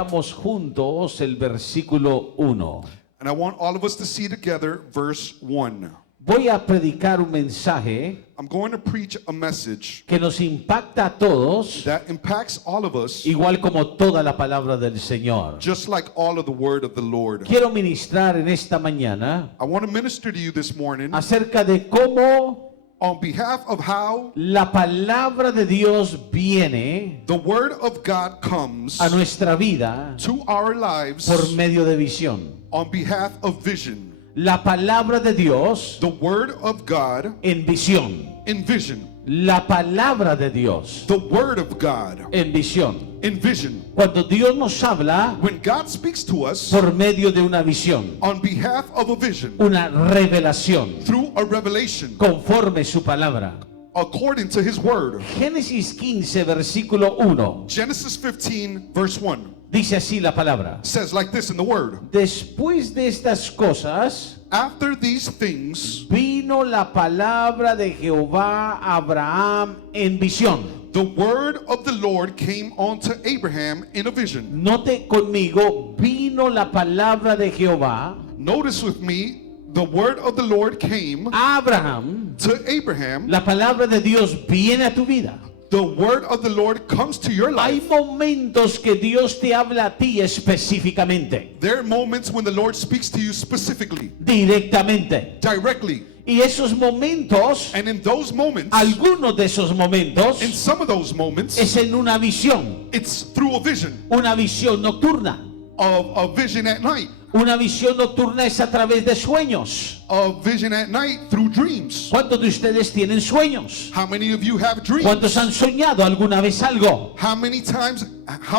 Leamos juntos el versículo 1. And I want all of us to see together verse 1. Voy a predicar un mensaje I'm going to preach a message que nos impacta a todos, that impacts all of us, igual como toda la palabra del Señor. just like all of the word of the Lord. Quiero ministrar en esta mañana I want to minister to you this morning acerca de cómo on behalf of how la palabra de Dios viene the word of God comes a nuestra vida to our lives por medio de visión. on behalf of vision. La palabra de Dios The word of God en visión. in vision. La palabra de Dios The word of God en visión. in vision. Cuando Dios nos habla When God speaks to us por medio de una visión, on behalf of a vision, una revelación, through a revelation, conforme su palabra. according to his word. Génesis 15, versículo 1, Genesis 15 verse 1 dice así la palabra. says like this in the word. Después de estas cosas, After these things, vino la palabra de Jehová a Abraham en visión. the word of the Lord came unto Abraham in a vision. Note conmigo, vino la palabra de Jehová Notice with me, the word of the Lord came a Abraham. to Abraham. La palabra de Dios viene a tu vida. The word of the Lord comes to your Hay life. momentos que Dios te habla a ti específicamente, There are moments when the Lord speaks to you specifically, directamente. directly. Y esos momentos, And in those moments, algunos de esos momentos, in some of those moments, es en una visión, it's through a vision, una visión nocturna. of a vision at night. Una visión nocturna es a través de sueños. A vision at night through dreams. ¿Cuántos de ustedes tienen sueños? How many of you have dreams? ¿Cuántos han soñado alguna vez algo? How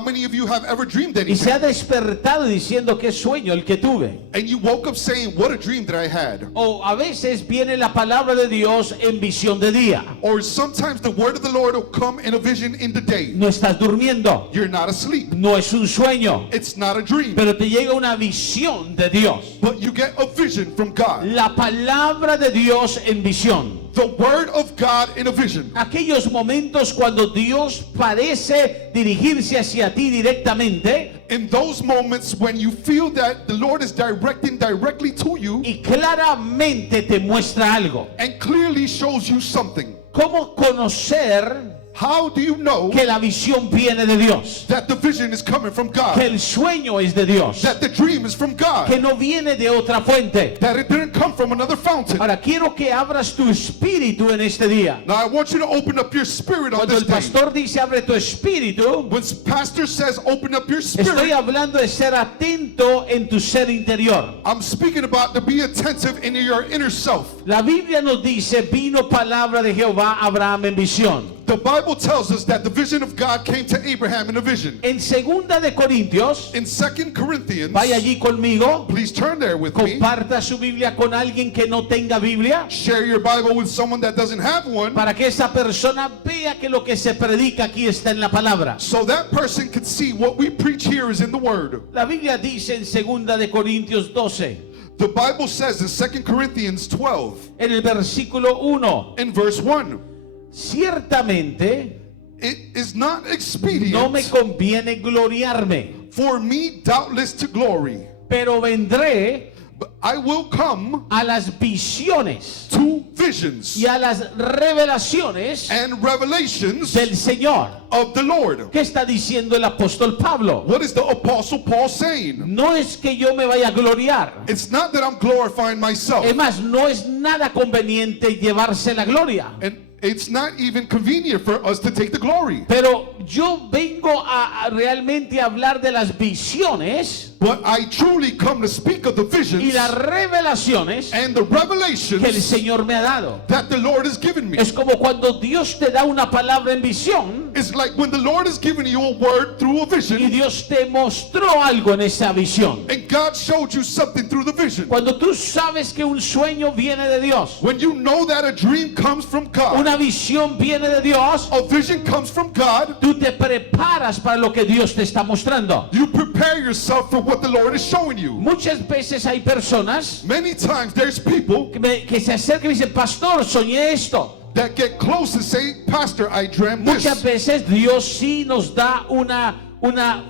many of you have ever dreamed Y se anything? ha despertado diciendo qué sueño el que tuve. And you woke up saying, what a dream that I had. O a veces viene la palabra de Dios en visión de día. Or sometimes the word of the Lord will come in a vision in the day. No estás durmiendo. You're not asleep. No es un sueño. It's not a dream. Pero te llega una visión de Dios. But you get a vision from God. La palabra de Dios en visión. The word of God in a vision. Aquellos momentos cuando Dios parece dirigirse hacia ti directamente In those moments when you feel that the Lord is directing directly to you y claramente te muestra algo. and clearly shows you something. ¿Cómo conocer How do you know que la visión viene de Dios? that the vision is coming from Que God? el sueño es de Dios. That the dream is from God? Que no viene de otra fuente. That it didn't come from another fountain? Ahora quiero que abras tu espíritu en este día. Now I want you to open up your spirit on Cuando this el day. pastor dice abre tu espíritu, When pastor says open up your estoy spirit, hablando de ser atento en tu ser interior. I'm speaking about to be attentive in your inner self. La Biblia nos dice, vino palabra de Jehová a Abraham en visión. The Bible tells us that the vision of God came to Abraham in a vision. En segunda de Corintios, In 2 Corinthians, vaya allí conmigo, please turn there with me. comparta su Biblia con alguien que no tenga Biblia, Share your Bible with someone that doesn't have one, para que esa persona vea que lo que se predica aquí está en la palabra. so that person can see what we preach here is in the Word. La Biblia dice en segunda de Corintios 12, The Bible says in 2 Corinthians 12, en el versículo 1, in verse 1, ciertamente it is not no me expedient conviene gloriarme, for me doubtless to glory, pero vendré but I will come a las visiones to visions y a las revelaciones and revelations del Señor. of the Lord. ¿Qué está diciendo el apóstol Pablo? What is the Apostle Paul saying? No es que yo me vaya a gloriar. It's not that I'm glorifying myself, Es más, no es nada conveniente llevarse la gloria. and it's not even convenient for us to take the glory. Pero yo vengo a realmente hablar de las visiones But I truly come to speak of the y visions las revelaciones and the que el revelations Señor me ha dado. that the Lord has given me. Es como cuando Dios te da una palabra en visión It's like when the Lord has given you a word through a y vision, Dios te mostró algo en esa visión. and God showed you something through the vision. Cuando tú sabes que un sueño viene de Dios, When you know that a dream comes from God, una visión viene de Dios, a vision comes from God, tú te preparas para lo que Dios te está mostrando. you prepare yourself for what the Lord is showing you. Muchas veces hay personas Many times there's people que se acercan y dicen, pastor, soñé esto. that get close and say, Pastor, I dreamt Muchas this. veces Dios sí nos da una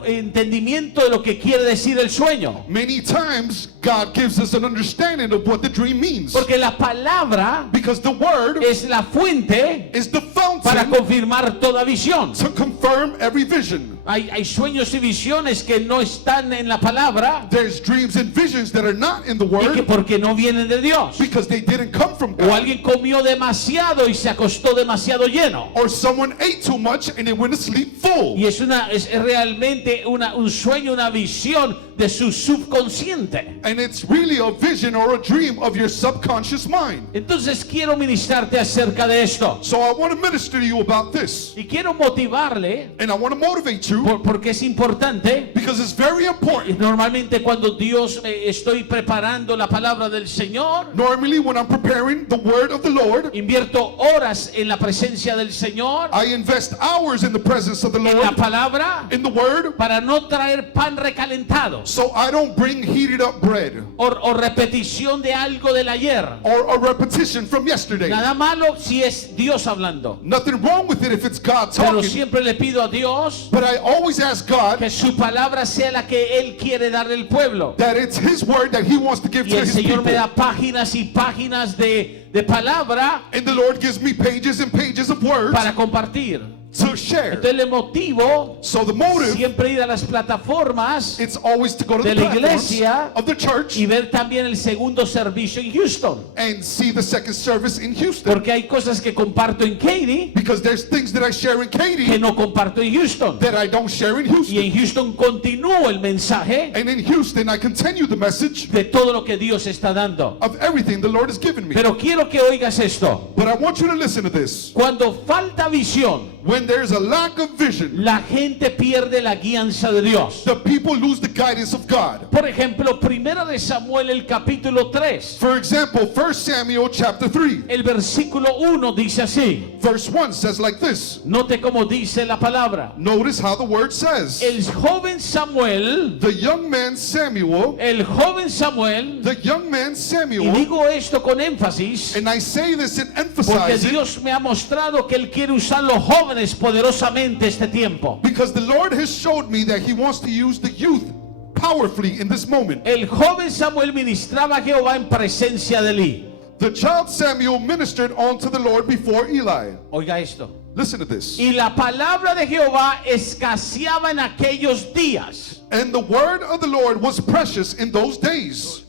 entendimiento de lo que quiere decir el sueño. Many times God gives us an understanding of what the dream means. Porque la palabra Because the word es la fuente is the para fountain confirmar toda visión. to confirm every vision. Hay sueños y visiones que no están en la palabra There's dreams and visions that are not in the y que word porque no vienen de Dios. because they didn't come from O God. alguien comió demasiado y se acostó demasiado lleno. Or someone ate too much and they went to sleep full. Y es realmente un sueño, una visión de su subconsciente. And it's really a vision or a dream of your subconscious mind. Entonces quiero ministrarte acerca de esto. So I want to minister to you about this. Y quiero motivarle And I want to motivate you porque es importante. because it's very Y important. normalmente cuando Dios estoy preparando la palabra del Señor, Normally when I'm preparing the word of the Lord, invierto horas en la presencia del Señor, I invest hours in the presence of the en la Lord, palabra, in the word, para no traer pan recalentado so I don't bring heated up bread o repetición de algo del ayer. or a repetition from yesterday. Nada malo si es Dios hablando. Nothing wrong with it if it's God Pero talking, siempre le pido a Dios but I always ask God que su palabra sea la que Él quiere darle al pueblo. that it's His word that He wants to give Y to el His Señor me people. da páginas y páginas de palabra And the Lord gives me pages and pages of words para compartir. to share. Entonces le motivo So the motive, siempre ir a las plataformas it's always to go to de the la platforms iglesia of the church y ver también el segundo servicio en Houston. and see the second service in Houston. Porque hay cosas que comparto en Katy Because there's things that I share in que Katy no comparto en Houston. that I don't share in Y Houston. en Houston continúo el mensaje And in Houston, I continue the message de todo lo que Dios está dando. of everything the Lord has given me. Pero quiero que oigas esto. But I want you to listen to this. Cuando falta visión, When there's a lack of vision, la gente pierde la guianza de Dios. the people lose the guidance of God. Por ejemplo, Primera de Samuel, el capítulo 3, For example, 1 Samuel chapter 3, el versículo 1 dice así. verse 1 says like this. Note cómo dice la palabra. Notice how the word says. El joven Samuel, The young man Samuel, el joven Samuel, the young man y Samuel, digo esto con énfasis, and I say this and porque emphasize it Dios me ha mostrado que Él quiere usar los jóvenes poderosamente este tiempo. because the Lord has showed me that He wants to use the youth powerfully in this moment. El joven Samuel ministraba a Jehová en presencia de Elí. The child Samuel ministered unto the Lord before Eli. Oiga esto. Listen to this. Y la palabra de Jehová escaseaba en aquellos días. And the word of the Lord was precious in those days.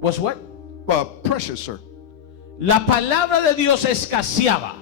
Was what? Precious, sir. La palabra de Dios escaseaba.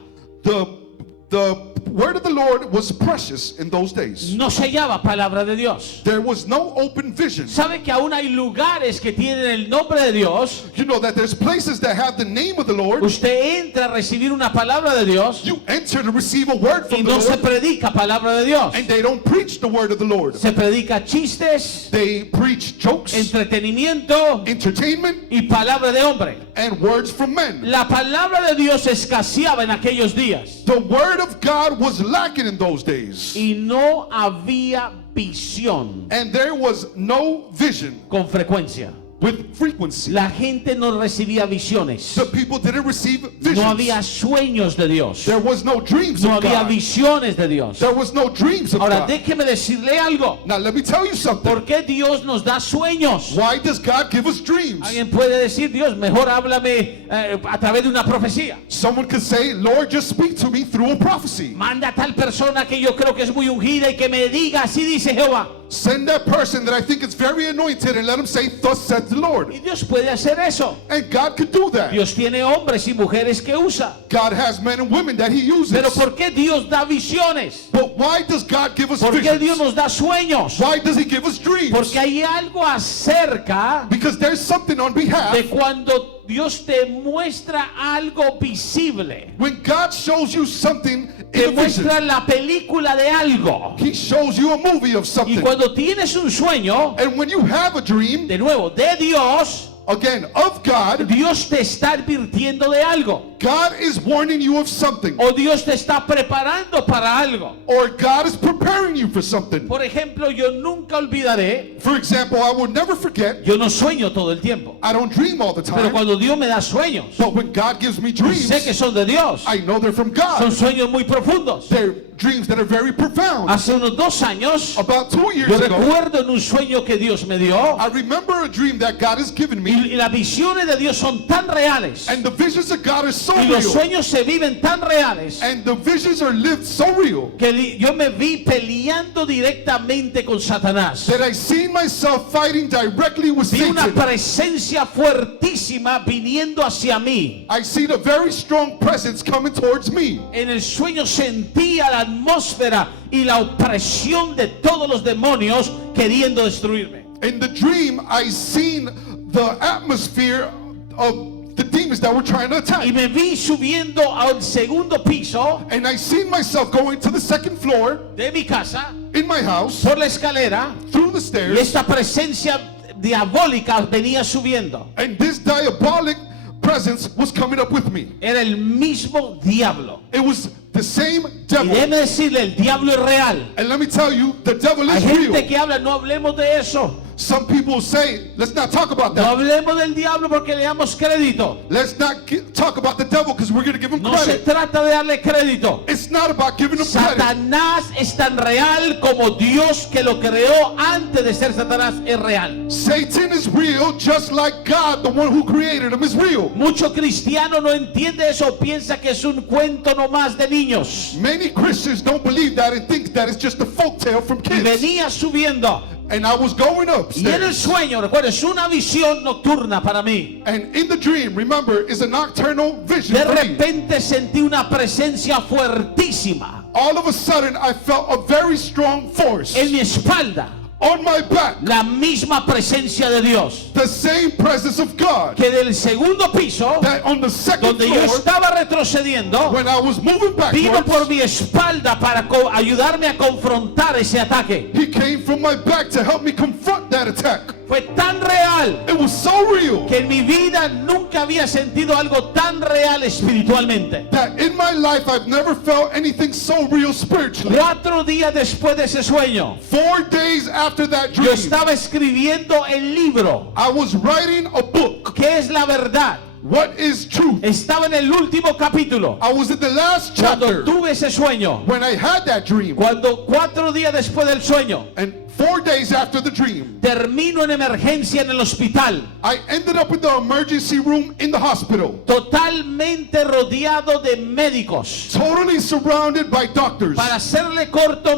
The word of the Lord was precious in those days. No se hallaba palabra de Dios. There was no open vision. ¿Sabe que aún hay lugares que tienen el nombre de Dios? You know that there's places that have the name of the Lord. Usted entra a recibir una palabra de Dios You enter to receive a word y from the no se Lord, predica palabra de Dios. and they don't preach the word of the Lord. Se predica chistes, They preach jokes, entretenimiento entertainment, y palabra de hombre. and words from men. La palabra de Dios escaseaba en aquellos días The word of God was lacking in those days, y no había visión and there was no vision con frecuencia. with frequency. La gente no recibía visiones. The people didn't receive No había visions. sueños de Dios. There was no dreams No of había God. visiones de Dios. There was no dreams of Ahora God. déjeme decirle algo. Now let me tell you something. ¿Por qué Dios nos da sueños? Why does God give us dreams? Alguien puede decir, Dios, mejor háblame a través de una profecía. Someone could say, Lord, just speak to me through a prophecy. Manda a tal persona que yo creo que es muy ungida y que me diga, así dice Jehová. Send that person that I think is very anointed and let him say, thus said the Lord. Y Dios puede hacer eso. And God could do that. Dios tiene hombres y mujeres que usa. God has men and women that he uses. Pero ¿por qué Dios da visiones? But why does God give us ¿Por qué Dios visions? nos da sueños? Why does he give us dreams? Porque hay algo acerca Because there's something on behalf. de cuando Dios te muestra algo visible. When God shows you something Te in a vision, muestra la película de algo. he shows you a movie of Y something. cuando tienes un sueño, And when you have a dream, de nuevo, de Dios, again, of God, Dios te está advirtiendo de algo. God is warning you of something. O Dios te está preparando para algo. Or God is preparing you for something. Por ejemplo, yo nunca olvidaré, For example, I will never forget, yo no sueño todo el tiempo. I don't dream all the Pero time, cuando Dios me da sueños, but when God gives me dreams, sé que son de Dios. I know they're from Son God. sueños muy profundos. They're dreams that are very profound. Hace unos 2 años, About 2 years yo ago, recuerdo en un sueño que Dios me dio, I remember a dream that God has given me, y las visiones de Dios son tan reales, and the visions of God are so y los real, sueños se viven tan reales, and the visions are lived so real, yo me vi peleando directamente con Satanás. that I see myself fighting directly with Vi una Satan. presencia fuertísima viniendo hacia mí. I see the very strong presence coming towards me. En el sueño sentía la atmósfera y la opresión de todos los demonios queriendo destruirme. In the dream, I seen the atmosphere of the demons that were trying to attack. Y me vi subiendo al segundo piso And I seen myself going to the second floor de mi casa in my house, por la escalera, through the y stairs, esta presencia diabólica venía subiendo. and this diabolic presence was coming up with me. Era el mismo diablo. It was the same Y devil. déjeme decirle, el diablo es real. And let me tell you, the devil Hay is gente real. que habla, no hablemos de eso. Some people say, let's not talk about No that. hablemos del diablo porque le damos crédito. Let's not talk about the devil because we're going to give him No se credit. trata de darle crédito. It's not about giving him credit. Satanás es tan real como Dios que lo creó antes de ser Satanás es real. Satan is real just like God, the one who created him, is real. Mucho cristiano no entiende eso, piensa que es un cuento nomás de niños. Many Christians don't believe that and think that it's just a folk tale from Y kids. venía subiendo. And I was going Y en el upstairs. sueño, recuerda, es una visión nocturna para mí. And in the dream, remember, is a nocturnal vision De for me. repente sentí una presencia fuertísima All of a sudden, I felt a very strong force en mi espalda. on my back. La misma presencia de Dios. The same presence of God Que del segundo piso, that on the second donde yo floor, estaba retrocediendo, when I was moving vino por backwards, mi espalda para ayudarme a confrontar ese ataque. he came from my back to help me confront that attack. Fue tan real It was so real que en mi vida nunca había sentido algo tan real espiritualmente. that in my life I've never felt anything so real spiritually. 4 días después de ese sueño, 4 days after that yo dream, estaba escribiendo el libro. I was writing a book. ¿Qué es la verdad? What is truth? Estaba en el último capítulo. I was in the last Cuando chapter tuve ese sueño, when I had that dream. cuando 4 días después del sueño, And 4 days after the dream, termino en emergencia en el hospital, I ended up in the emergency room in the hospital, totalmente rodeado de médicos. totally surrounded by doctors. Para hacerle corto,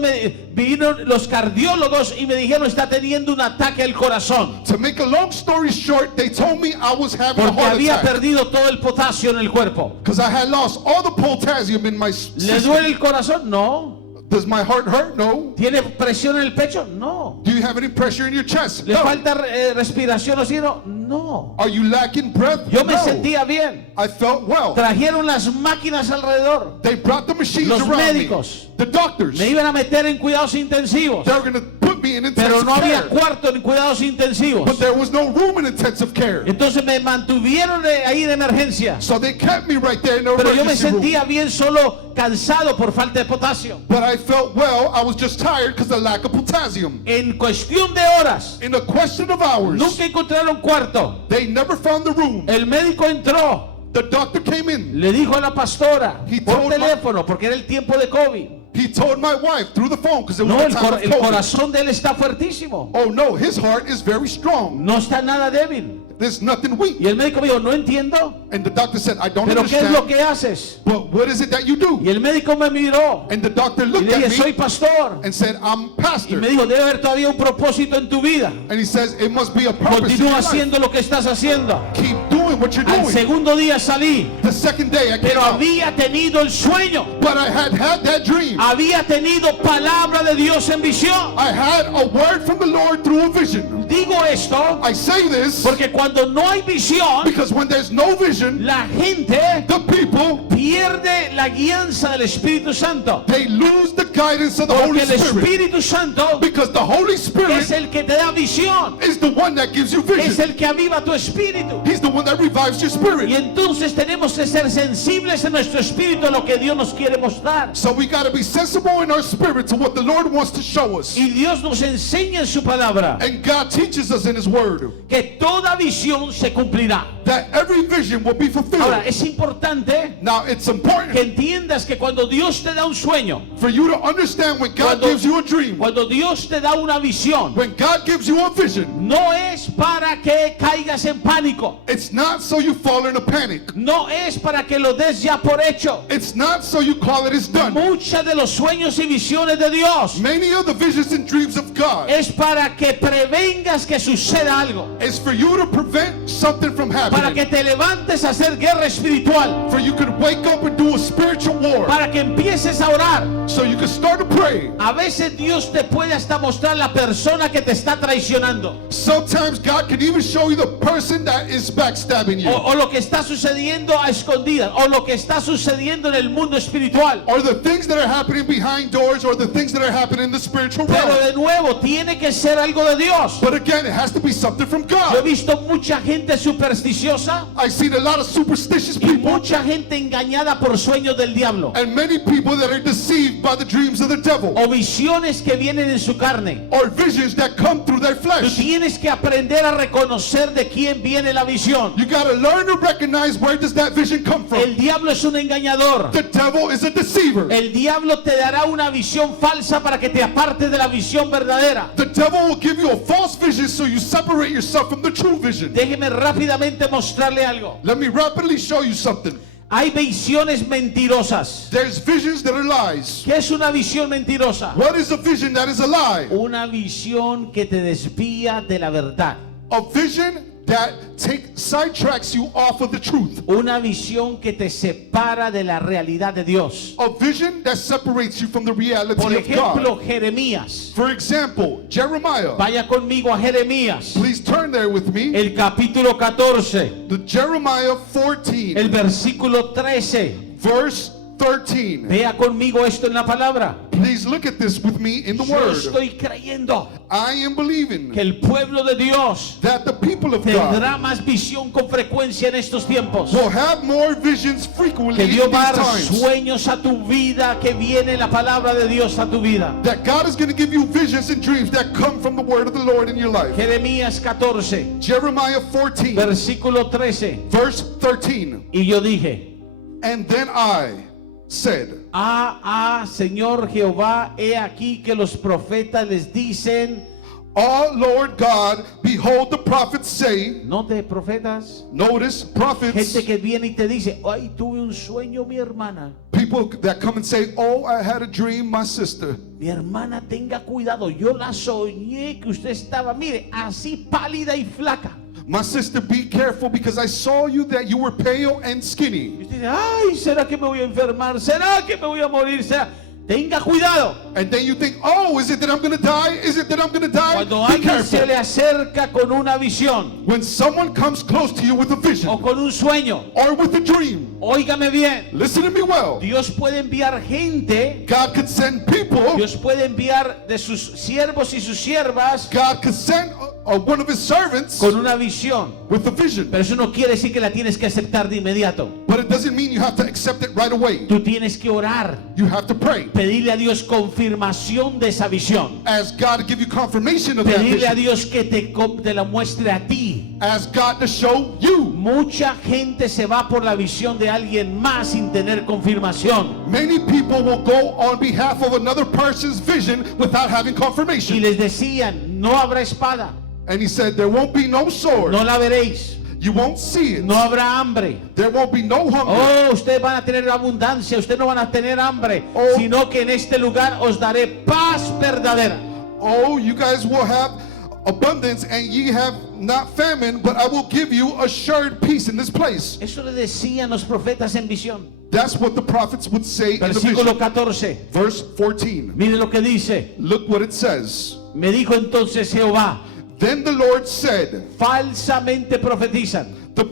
vinieron los cardiólogos y me dijeron está teniendo un ataque al corazón, To make a long story short, they told me I was having a porque heart había attack perdido todo el potasio en el cuerpo. because I had lost all the potassium in my ¿Le system. duele el corazón? No. Does my heart hurt? No. ¿Tiene presión en el pecho? No. Do you have any pressure in your chest? ¿Le No. falta respiración oxígeno? No. Are you lacking breath? Yo me No. sentía bien. I felt well. Trajeron las máquinas alrededor. They brought the machines Los around médicos. me. The doctors. Me iban a meter en cuidados intensivos, They were going to put me in pero intensive no había care. cuarto en cuidados intensivos. But there was no room in intensive care. Entonces me mantuvieron ahí de emergencia. So they kept me right there in the Pero yo me emergency room. sentía bien, solo cansado por falta de potasio. But I felt well. I was just tired because of the lack of potassium. En cuestión de horas, In a question of hours, nunca encontraron cuarto. they never found the room. El médico entró, The doctor came in. le dijo a la pastora He por told my- teléfono, porque era el tiempo de COVID. He told my wife through the phone because it was No, the time of el COVID. corazón de él está fuertísimo. Oh no, his heart is very strong. No está nada débil. There's nothing weak. Y el médico me dijo, no entiendo, And the doctor said, I don't pero ¿qué es lo understand. que haces? But what is it that you do? Y el médico me miró And the doctor y looked le at dije, soy me pastor. and said, I'm Y pastor. me dijo, debe haber todavía un propósito en tu vida. And he says, it must be a purpose in your Continúa life. haciendo lo que estás haciendo. Keep doing what you're Al doing. segundo día salí, The second day I came pero out. había tenido el sueño. But I had that dream. Había tenido palabra de Dios en visión. I had a word from the Lord through a vision. Digo esto I say this porque cuando no hay visión, because when there's no vision, la gente the people, pierde la guianza del Espíritu Santo. they lose the guidance of the Holy Porque el Spirit. Espíritu Santo Because the Holy es Spirit el que te da visión. is the one that gives you Es vision. el que aviva tu espíritu. He's the one that revives your Y spirit. entonces tenemos que ser sensibles en nuestro espíritu a lo que Dios nos quiere mostrar. So we got to be sensible in our spirit to what the Lord wants to show us. Y Dios nos enseña en su palabra And God teaches us in His Word que toda visión se cumplirá. that every vision will be fulfilled. Ahora, es importante Now, it's que important entiendas que cuando Dios te da un sueño, for you to understand when God Cuando- gives you a dream, cuando Dios te da una visión, when God gives you a vision, no es para que caigas en pánico. it's not so you fall into panic. No es para que lo des ya por hecho. It's not so you call it is done. Muchas de los sueños y visiones de Dios Many of the visions and dreams of God es para que prevengas que suceda algo. is for you to prevent something from Para que happening. te levantes a hacer guerra espiritual. For you could wake up and do a spiritual war. Para que empieces a orar. So you can start to pray. A veces Dios te puede hasta mostrar la persona que te está traicionando. Sometimes God can even show you the person that is backstabbing you. O lo que está sucediendo a escondidas. O lo que está sucediendo en el mundo espiritual. Or the things that are happening behind doors, or the things that are happening in the spiritual Pero realm. de nuevo, tiene que ser algo de Dios. But again, it has to be something from Yo he God. visto mucha gente supersticiosa I've seen a lot of superstitious y people mucha gente engañada por sueños del diablo. and many people that are deceived by the dreams of the devil O visiones que vienen en su carne. or visions that come through their Tú flesh. tienes que aprender a reconocer de quién viene la visión. You got to learn to recognize where does that vision come from. El diablo es un engañador. The devil is a deceiver. El diablo te dará una visión falsa para que te apartes de la visión verdadera. The devil will give you a false vision so you separate yourself from the true vision. Déjeme rápidamente mostrarle algo. Let me rapidly show you something. Hay visiones mentirosas. There's visions that are lies. ¿Qué es una visión mentirosa? What is a vision that is a lie? Una visión que te desvía de la verdad. A vision that sidetracks you off of the truth. Una visión que te separa de la realidad de Dios. A vision that separates you from the reality Por of ejemplo, God. Jeremías. For example, Jeremiah. Vaya conmigo a Jeremías. Please turn there with me. El capítulo 14. The Jeremiah 14, El versículo 13. verse 13. Vea conmigo esto en la palabra. Please look at this with me in the Yo word. estoy creyendo I am believing que el pueblo de Dios that the people of God tendrá más visión con frecuencia en estos tiempos. will have more visions frequently Que in Dios these va a dar times. sueños a tu vida, que viene la palabra de Dios a tu vida. That God is going to give you visions and dreams that come from the word of the Lord in your life. Jeremías 14, Jeremiah 14, versículo 13. verse 13. Y yo dije, And then I said, Señor Jehová, he aquí que los profetas les dicen, Oh Lord God, behold the prophets say, no de profetas, notice prophets, gente que viene y te dice, ay, tuve un sueño, mi hermana. people that come and say, oh, I had a dream, my sister. Mi hermana, tenga cuidado, yo la soñé que usted estaba, mire, así pálida y flaca. My sister, be careful because I saw you that you were pale and Y skinny. usted dice, ay, ¿será que me voy a enfermar? ¿Será que me voy a morir? ¿Será? Tenga cuidado. And then you think, oh, is it that I'm going to die? Is it that I'm going to die? Cuando Be alguien se careful. le acerca con una visión When someone comes close to you with a o vision con un sueño, or with a dream, óigame bien, listen to me well. Dios puede enviar gente, God could send people. Dios puede enviar de sus siervos y sus siervas God could send one of his servants con una visión. with a vision. Pero eso no quiere decir que la tienes que aceptar de inmediato. But it doesn't mean you have to accept it right away. Tú tienes que orar, You have to pray. pedirle a Dios confirmación de esa visión. Ask God to give you confirmation of that Pedirle a vision. Dios que te la muestre a ti. Ask God to show you. Mucha gente se va por la visión de alguien más sin tener confirmación. Many people will go on behalf of another person's vision without having Y confirmation. les decían, no habrá espada, And he said, there won't be no sword. no la veréis, You won't see it. no habrá hambre. There won't be no hunger. Oh, ustedes van a tener abundancia, ustedes no van a tener hambre, Oh. sino que en este lugar os daré paz verdadera. Oh, you guys will have abundance and ye have not famine, but I will give you assured peace in this place. Eso le decían los profetas en visión. That's what the prophets would say in the Versículo vision. 14. Verse 14. Mire lo que dice. Look what it says. Me dijo entonces Jehová, Then the Lord said, falsamente profetizan the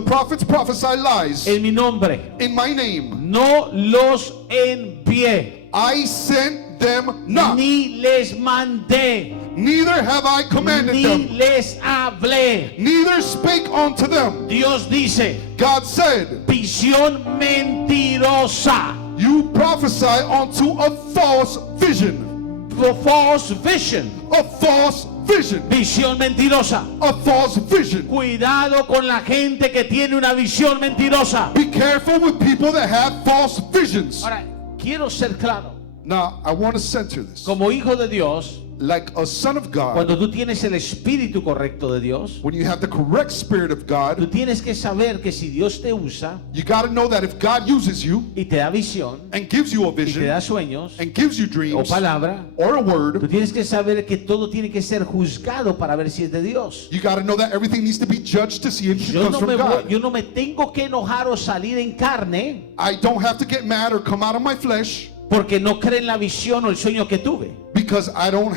prophets prophesy lies en mi nombre. in my name. No los envié, I sent them not, ni les mandé, neither have I commanded ni them, les hablé. neither spake unto them. Dios dice, God said, visión mentirosa, you prophesy unto a false vision. false vision. A false vision, Visión mentirosa. a false vision. Cuidado con la gente que tiene una visión mentirosa. Be careful with people that have false visions. Ahora, quiero ser claro. Now, I want to center this. Como hijo de Dios, Like a son of God, cuando tú tienes el espíritu correcto de Dios, when you have the correct spirit of tú God, tienes que saber que si Dios te usa you got to know that if God uses you y te da visión and gives you a y te vision da sueños and gives you o dreams palabra, or a tú word, tienes que saber que todo tiene que ser juzgado para ver si es de Dios. you got to know that everything needs to be judged to see if it comes from God. Yo no me tengo que enojar o salir en carne I don't have to get mad or come out of my flesh porque no creen la visión o el sueño que tuve. because I don't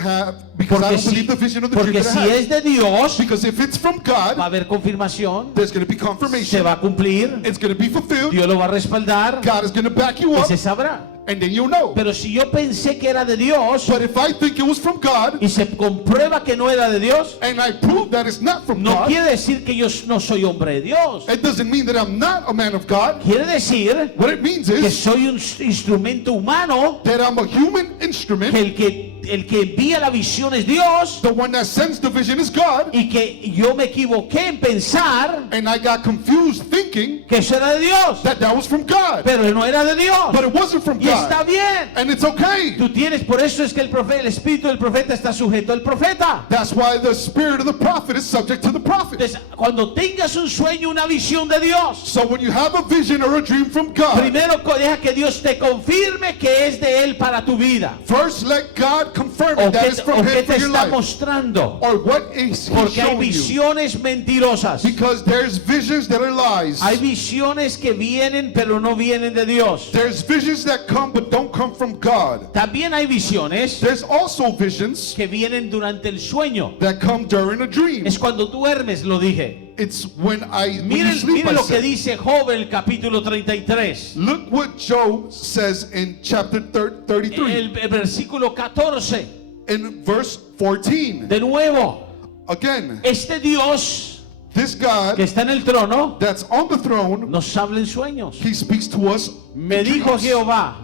believe the vision of the dream Porque that si I have. es de Dios, Because if it's from va a God, haber confirmación, there's going to be se confirmation. va a cumplir, It's going to be fulfilled. Dios lo va a respaldar God is going to back you y up, se sabrá. and then you'll know. Pero si yo pensé que era de Dios But if I think it was from God, y se comprueba que no era de Dios, and I prove that it's not from no God, quiere decir que yo no soy hombre de Dios. it doesn't mean that I'm not a man of God. Quiere decir What it means que is soy un instrumento humano, that I'm a human instrument. que el que envía la visión es Dios The one that sends the vision is God, y que yo me equivoqué en pensar and I got confused thinking que eso era de Dios, that was from God, pero no era de Dios. but it wasn't from Y está God, bien. and it's okay. Tú tienes, por eso es que el espíritu del profeta está sujeto al profeta. That's why the spirit of the prophet is subject to the prophet. Entonces, cuando tengas un sueño, una visión de Dios, So when you have a vision or a dream from God, primero deja que Dios te confirme que es de Él para tu vida. first let God confirm O it that que, it's from o que Him for te your está life, mostrando. or what is He Porque hay showing you. visiones mentirosas. Because there's visions that are lies. Hay visiones que vienen pero no vienen de Dios. There's visions that come but don't come from God. También hay visiones There's also visions que vienen durante el sueño. that come during a dream. Es cuando duermes, lo dije. It's when you Miren, sleep. miren I lo que said. dice Job el capítulo 33. Look what Job says in chapter 33, El versículo 14. in verse 14. De nuevo, Again, este Dios this que God está en el trono that's on the throne, nos habla en sueños. He speaks to us. Me in dijo dreams. Jehová.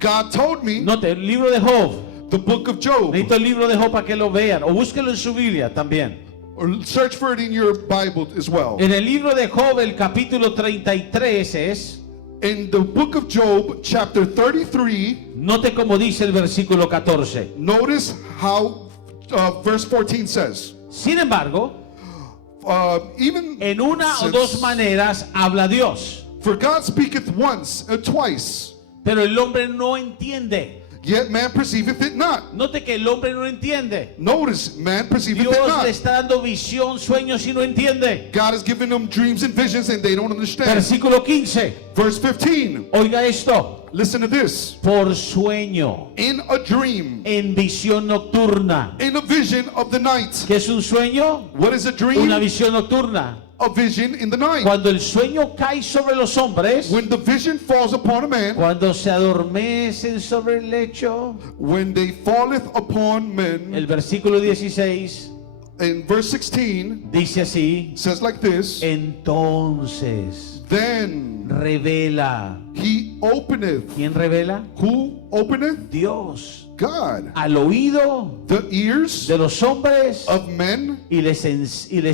God told me, Note, el libro de Job. the book of Job, Necesito el libro de Job para que lo vean. O búsquelo en su Biblia también. or search for it in your Bible as well. En el libro de Job, el capítulo 33 es. In the book of Job, chapter 33, Note cómo dice el versículo 14. notice how verse 14 says, Sin embargo, even en una o since- dos maneras habla Dios. For God speaketh once and twice, Pero el hombre no entiende. yet man perceiveth it not. Note que el hombre no entiende. Notice, man perceiveth Dios it le not. está dando visión, sueños y no entiende. God is giving them dreams and visions and they don't understand. Versículo 15. Verse 15, Oiga esto. listen to this. Por sueño, In a dream, en visión nocturna. in a vision of the night. ¿Qué es un sueño? What is a Una dream? visión nocturna. A vision in the night. Cuando el sueño cae sobre los hombres, When the vision falls upon a man, cuando se adormecen sobre el lecho, when they falleth upon men, el versículo 16 in verse 16 dice así, says like this, entonces then revela. he openeth. ¿Quién revela? Who openeth? Dios. God. Al oído The ears de los hombres of men, y les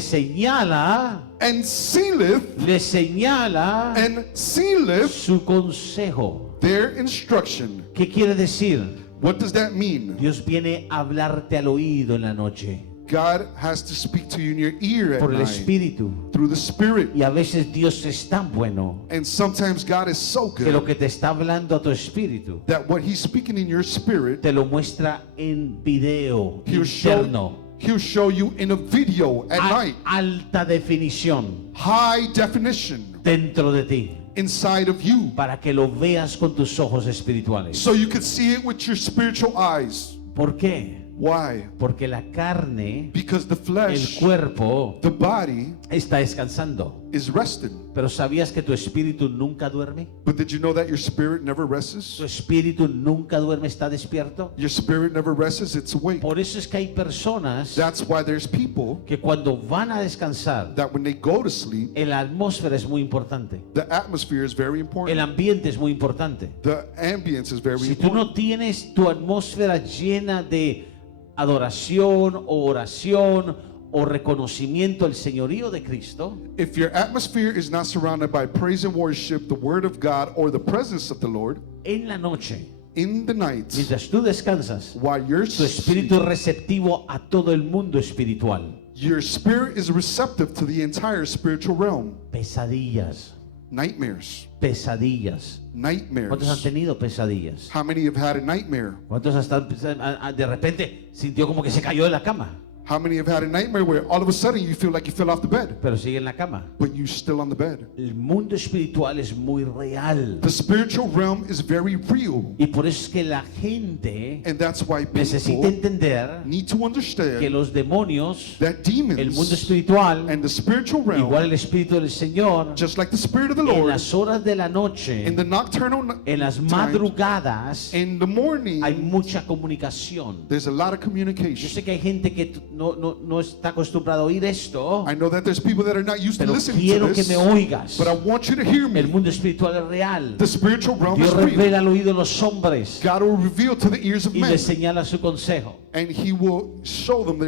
señala, and sealeth and sealeth su consejo. their instruction. ¿Qué quiere decir? What does that mean? Dios viene a hablarte al oído en la noche God has to speak to you in your ear at por el night Espíritu. through the Spirit. Y a veces Dios es tan bueno And sometimes God is so que lo good que te está hablando a tu espíritu that what He's speaking in your spirit, te lo muestra en video He'll interno, show you in a video at night, alta definición high definition dentro de ti, inside of you, para que lo veas con tus ojos espirituales. so you can see it with your spiritual eyes. ¿Por qué? Why? Porque la carne, Because the el flesh, cuerpo, the body, está descansando. is rested. Pero ¿sabías que tu espíritu nunca duerme? But did you know that your spirit never Tu rests? espíritu nunca duerme, está despierto. Your spirit never rests, it's awake. Por eso es que hay personas That's why there's people que cuando van a descansar, that when they go to sleep, la atmósfera es muy importante. the atmosphere is very El important. ambiente es muy importante. The ambience is very Si tú important. no tienes tu atmósfera llena de adoración o oración o reconocimiento del señorío de Cristo, if your atmosphere is not surrounded by praise and worship, the word of God, or the presence of the Lord, en la noche, in the night, mientras tú descansas, while you're tu espíritu es sleeping, receptivo a todo el mundo espiritual. your spirit is receptive to the entire spiritual realm. Pesadillas, Nightmares. pesadillas. ¿Cuántos han Nightmares. tenido pesadillas? How many have had a nightmare? ¿Cuántos hasta de repente sintió como que se cayó de la cama, How many have had a nightmare where all of a sudden you feel like you fell off the bed, pero sigue en la cama? but you're still on the bed? El mundo espiritual es muy real. The spiritual realm is very real. Y por eso es que la gente And that's why necesita people entender need to que understand los demonios, that el mundo demons espiritual, and the spiritual igual realm, el Espíritu del Señor, just like the Spirit of the en Lord, las horas de la noche, in the nocturnal en las times, madrugadas, in the morning, hay mucha comunicación. there's a lot of Yo communication. sé que hay gente que no está acostumbrado a oír esto, I know that there's people that are not used to pero listening to quiero que this, me oigas. but I want you to hear El me. mundo espiritual es real. The spiritual realm Dios is real. revela al oído de los hombres God will reveal to the ears of y men, les señala su consejo. and He will show them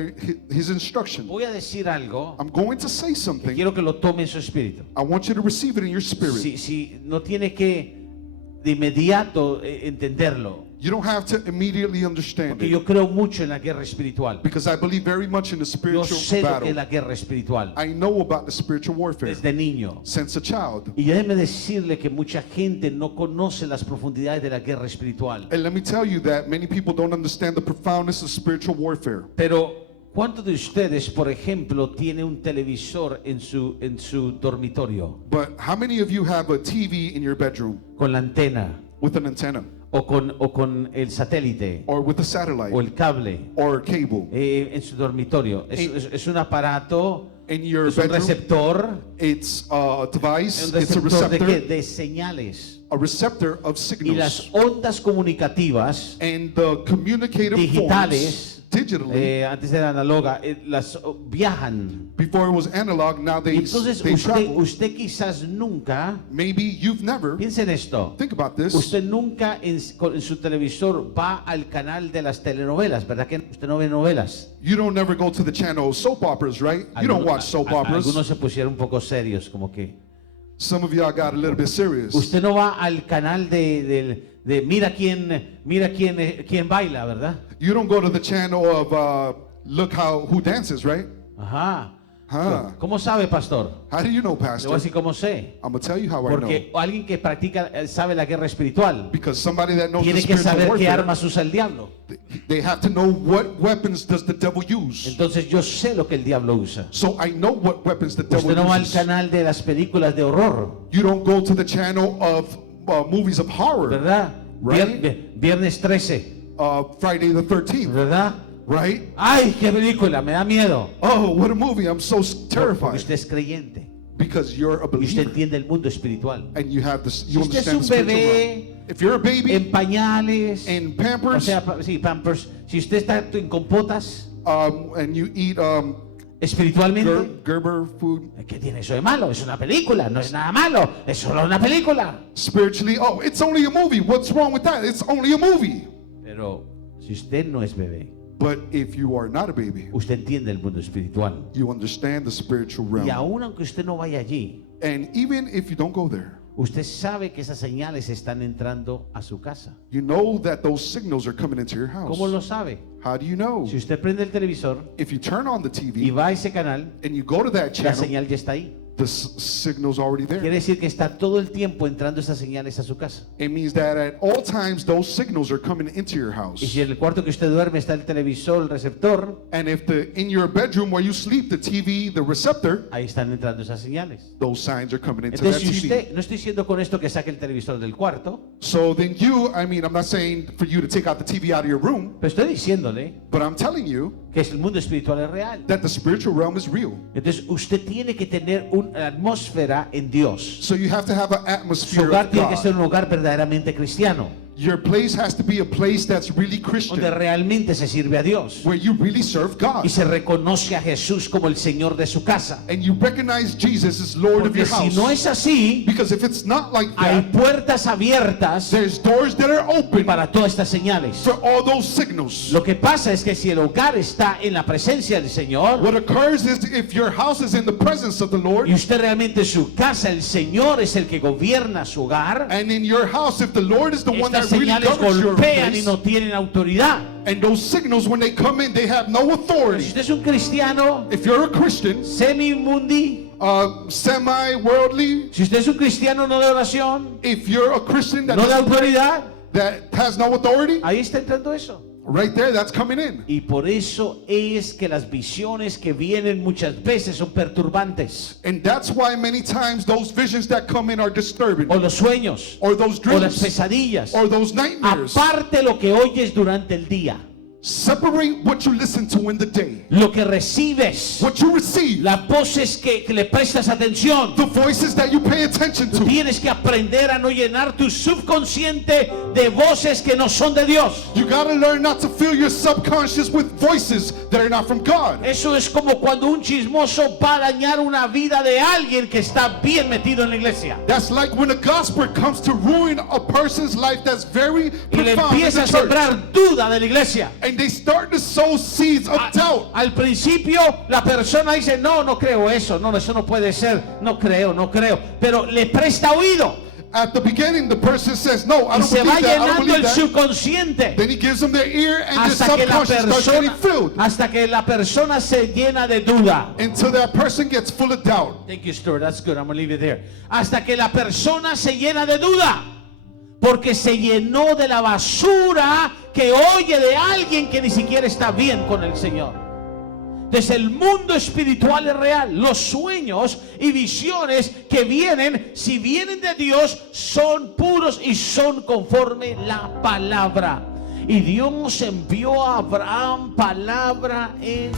His instruction. Voy a decir algo I'm going to say que something. quiero que lo tome en su espíritu. I want you to receive it in your spirit. Si no tiene que de inmediato entenderlo, You don't have to immediately understand porque it, yo creo mucho en la guerra espiritual. because I believe very much in the Yo spiritual sé lo que es battle. la guerra espiritual I know about the spiritual warfare desde niño. since a child. Y déjeme decirle que mucha gente no conoce las profundidades de la guerra espiritual. And let me tell you that many people don't understand the profoundness of spiritual warfare. Pero, ¿cuántos de ustedes, por ejemplo, tiene un televisor en su dormitorio But how many of you have a TV in your bedroom con la antena with an antenna, o con el satélite or with a satellite, o el cable or cable? en su dormitorio? Es un aparato, In your es un bedroom, receptor, it's a device, ¿un it's a receptor de qué? receptor, De señales. a receptor of Y las signals. ondas comunicativas And the communicative digitales, forms, digitally, antes era analoga, las viajan. before it was analog, now Y they entonces travel. usted quizás nunca, Maybe you've never, piense en esto, think about this, usted nunca en su televisor va al canal de las telenovelas, ¿verdad que usted no ve novelas? you don't never go to the channel of soap operas, right? You don't watch soap Algunos operas. se pusieron un poco serios, como que Some of y'all got a little bit serious. usted no va al canal de mira quién baila, ¿verdad? You don't go to the channel of look who dances, right? Ajá. Huh. ¿Cómo sabe, pastor? How do you know, Le voy a Pastor? decir cómo sé. I'm gonna tell you how I know. Porque alguien que practica, sabe la guerra espiritual, Because somebody that knows the tiene que spiritual saber qué warfare, armas usa el diablo. they have to know what weapons does the devil use. Entonces yo sé lo que el diablo usa. So I know what weapons the devil Usted no va al uses. canal de las películas de horror, You don't go to the channel of movies of horror, ¿verdad? Right. Viernes 13, Friday the 13th, ¿verdad? right? ¡Ay, qué película! Me da miedo. Oh, what a movie. I'm so Porque terrified. usted es creyente Because you're a y usted believer entiende el mundo espiritual. and you have this, Si you usted es understand un the spiritual bebé realm. If you're a baby en pañales, in o Pampers, sea, sí, Pampers, si usted está en compotas, and you eat espiritualmente, Gerber food, ¿qué tiene eso de malo? Es una película, no es nada malo, es solo una película. spiritually, oh, it's only a movie. What's wrong with that? It's only a movie. Pero si usted no es bebé, But if you are not a baby, usted entiende el mundo espiritual. you understand the spiritual Y realm. aún aunque usted no vaya allí, And even if you don't go there, usted sabe que esas señales están entrando a su casa. you know that those signals are coming into your house. ¿Cómo lo sabe? How do you know? Si usted prende el televisor If you turn on the y TV va a ese canal, and you go to that la channel, señal ya está ahí. the signal's already there. Quiere decir que está todo el tiempo entrando esas señales a su casa. It means that at all times those signals are coming into your Y house. si en el cuarto que usted duerme está el televisor, el receptor, And if in your bedroom where you sleep, the TV, the receptor, ahí están entrando esas señales. those signs are coming into Entonces, that si TV. usted, no estoy diciendo con esto que saque el televisor del cuarto, So then I'm not saying for you to take out the TV out of your room, pero estoy diciéndole but I'm telling you que el mundo espiritual es real. that the spiritual realm is real. Entonces, usted tiene que tener una atmósfera en Dios. So you have to have an Su atmosphere hogar of tiene que ser God. un hogar verdaderamente cristiano. Your place has to be a place that's really Christian, donde realmente se sirve a Dios where you really serve God. y se reconoce a Jesús como el Señor de su casa. And you recognize Jesus as Lord of Porque your si house. no es así, Because if it's not like hay that, puertas abiertas there's doors that are open para todas estas señales. for all those signals. Lo que pasa es que si el hogar está en la presencia del Señor What occurs is if your house is in the presence of the Lord, y usted realmente su casa, el Señor es el que gobierna su hogar, and in your house, if the Lord is the one estas that really señales governs your golpean y place, no tienen autoridad. and those signals, when they come in, they have no Si authority. usted es un cristiano If you're a Christian, semi-mundi, semi-worldly, si usted es un cristiano no de oración, if you're a Christian that, no de autoridad, that has no authority, ahí está entrando eso. right there, that's coming in. Y por eso es que las visiones que vienen muchas veces son perturbantes. And that's why many times those visions that come in are disturbing. O los sueños, Or those o las dreams, pesadillas. or those nightmares. Aparte lo que oyes durante el día, Separate what you listen to in the day, lo que recibes, what you receive, las voces que le prestas atención. the voices that you pay attention to. Tienes que aprender a no llenar tu subconsciente de voces que no son de Dios. You gotta learn not to fill your subconscious with voices that are not from God. Eso es como cuando un chismoso va a dañar una vida de alguien que está bien metido en la iglesia. That's like when a gospel comes to ruin a person's life that's very Y le profound in empieza the a church. sembrar duda de la iglesia. And they start to sow seeds of doubt. Al principio la persona dice, no creo eso, no, eso no puede ser, no creo. Pero le presta oído At the beginning, the person says, no, I y don't se va believe that, I don't llenando believe el that. subconsciente Then he gives them their ear and their hasta que subconscious starts getting filled hasta que la persona se llena de duda. until that person gets full of doubt. Thank you, Stuart. That's good. I'm going to leave it there. Hasta que la persona se llena de duda. Porque se llenó de la basura que oye de alguien que ni siquiera está bien con el Señor. Entonces el mundo espiritual es real. Los sueños y visiones que vienen, si vienen de Dios, son puros y son conforme la palabra. Y Dios envió a Abraham palabra en